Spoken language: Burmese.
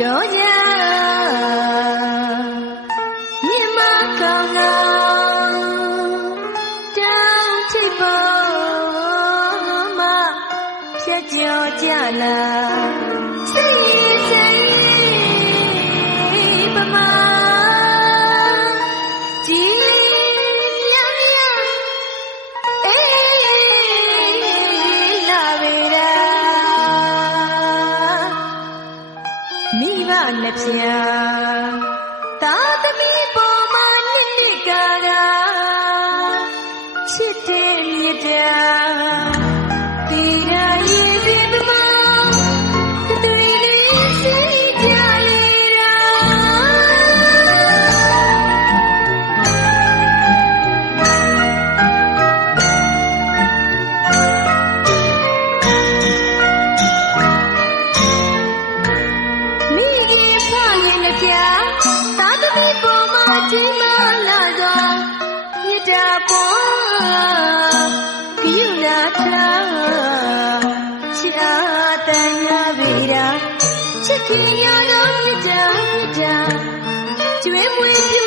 တော်ကြမြတ်မကောင်းကောင်းတောင်းချိပ်ပေါ်မှာဖြတ်ကျော်ကြလာစိတ်စိတ်ပမာကြည်လျက်အေးလာပေတာမိဘနှစ်ဖြာသာသမီပေါ်မှာနှစ်ကာကချစ်တဲ့မြတ်တာဒီကရေးပြီးပမာသူတွေစိတ်ကြလေတာမိခင်ဖရင်နှစ်ဖြာသာသမီပေါ်မှာချိန်မလာသောမြတ်တာပေါ်ဂယုဏထားချစ်အားတန်ရပေတာချစ်ခင်ရသောမြတ်တာကျွေးမွေးပြု